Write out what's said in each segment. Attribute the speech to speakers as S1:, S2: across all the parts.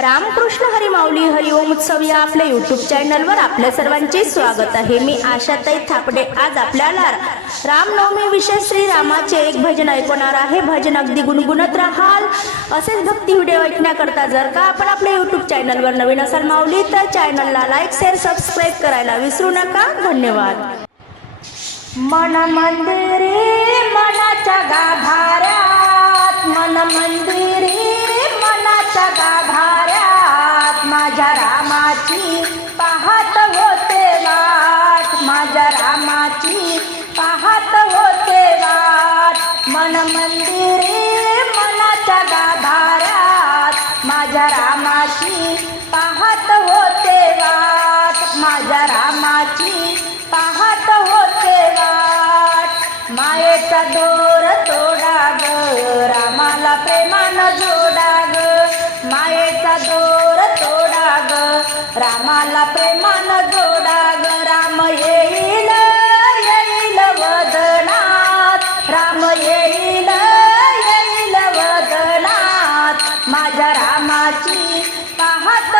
S1: रामकृष्ण हरी माऊली हरिओम उत्सव या आपल्या युट्यूब चॅनलवर आपल्या सर्वांचे स्वागत आहे. मी आशाताई थापडे. आज आपल्याला रामनवमी विशेष श्री रामाचे एक भजन ऐकवणार आहे. भजन अगदी गुणगुणत राहाल. असेच भक्ती व्हिडिओ ऐकण्याकरता जर का आपण आपल्या युट्यूब चॅनलवर नवीन असाल माऊली तर चॅनलला लाईक शेअर सबस्क्राईब करायला विसरू नका. धन्यवाद. मन मंदिरी मन रामाची पाहत होते वाट. मायेचा दोर तोडा ग रामाला प्रेमानं जोडा ग. मायेचा दोर तोडा ग रामाला प्रेमानं जोडा ग. राम येईल येईल वदनात. राम येईल येईल वदनात. माझ्या रामाची पाहत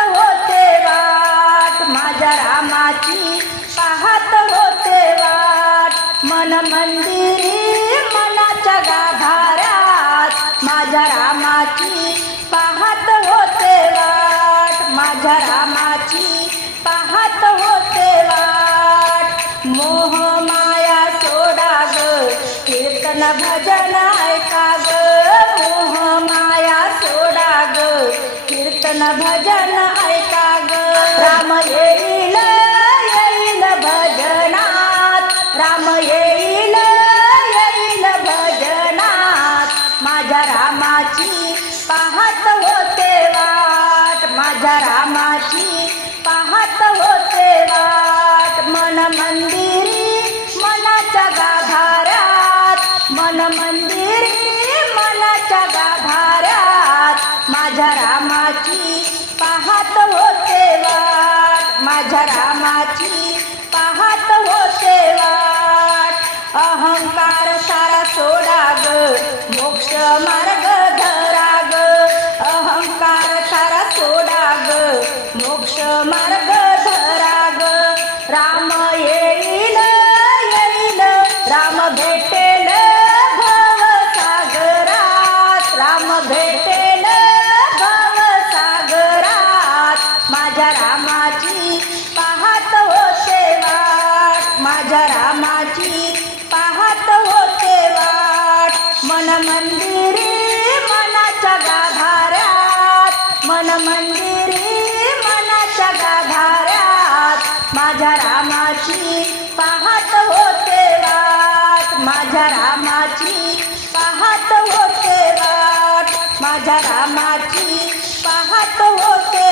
S1: रामाची पाहत होते वाट. मन मंदिरी मनाच्या गाभाऱ्यात. माझ्या रामाची पाहत होते वाट. माझ्या रामाची पाहत होते वाट. मोह माया सोडा ग. कीर्तन भजन ऐका ग. मोह माया सोडा ग. कीर्तन भजन ऐका ग. राम येईल मन मंदिरी मनाच्या गाभाऱ्यात. माझ्या रामाची पाहत होते वाट. माझ्या माझ्या रामाची पाहत होते वाट. माझ्या रामाची पाहत होते वाट. मन मंदिरी मनाच्या गाभाऱ्यात. मन मंदिरी मनाच्या गाभाऱ्यात. माझ्या रामाची पाहत होते वाट. माझ्या रामाची पाहत होते वाट. माझ्या रामाची पाहत होते